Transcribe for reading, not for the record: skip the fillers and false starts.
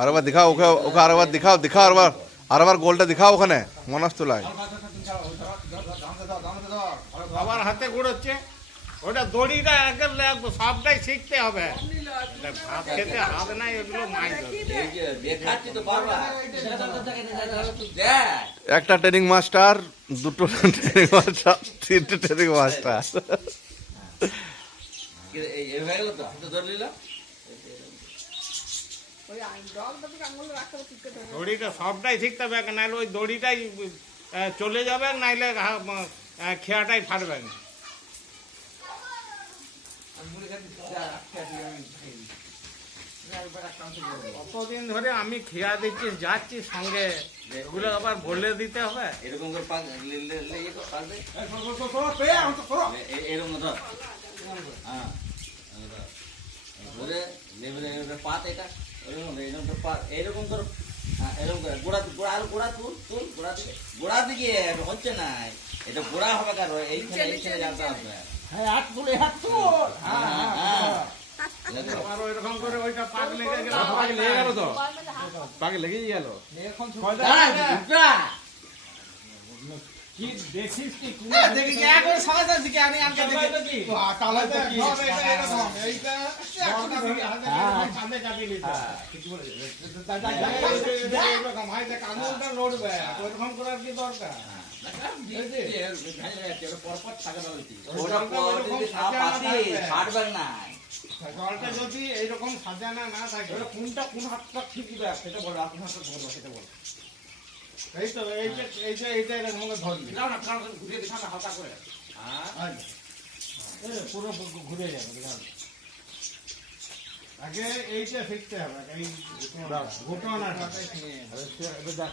আরেকবার দিখাও ওকে, ওকে আরেকবার দিখাও, দিখাও আরেকবার, আরেকবার গোলটা দিখাও ওখানে মনস্তলায়। আবার হাতে ঘুরোচ্ছে ওটা দড়িটা একদম লাগবে, সবটাই শিখতে হবে। ভাত খেতে হাত নাই, এগুলো মাই একটা ট্রেনিং মাস্টার, দুটো ট্রেনিং মাস্টার, তিনটে ট্রেনিং মাস্টার। দড়িটা সবটাই শিখতে হবে, নাহলে ওই দড়িটাই চলে যাবে, নাইলে খেয়াটাই ফাটবে না। কতদিন ধরে আমি খেয়া দিচ্ছি, যাচ্ছি সঙ্গে, এগুলো আবার বলে দিতে হবে। এরকম করে পাত এটা এরকম ধর, এরকম করে গোড়া গোড়া আর গোড়া তুল তুল গোড়া দিকে, গোড়া দিকে হচ্ছে না, এটা গোড়া হবে কারো এইখানে এইখানে জানতে হবে। হ্যাঁ হাত তুলে হাত তুল, আবার ওইরকম করে ওইটা পাক লেগে গেল, পাক লেগে গেল তো, পাক লেগেই গেল। কি দেখিস কি দেখি কি একবার সাজা দিকে আমি আমকে দেখি তালাতে কি এরকম এইটা সামনে চাপিয়ে দিতে এরকম হয় যে কানুনটা লড়বে, ওরকম করার কি দরকার? জলটা যদি এইরকম সাজানো না থাকে, কোনটা কোন হাতটা ঠিক দিবে সেটা বলো, আপনি হাতটা ধরবো সেটা বলো। এই তো এইটা এরকম ধরবি, ঘুরিয়ে দেখা না হালকা করে, পুরো ঘুরে যাবে। আগে এইটা শিখতে হবে, এই ঘটনাটা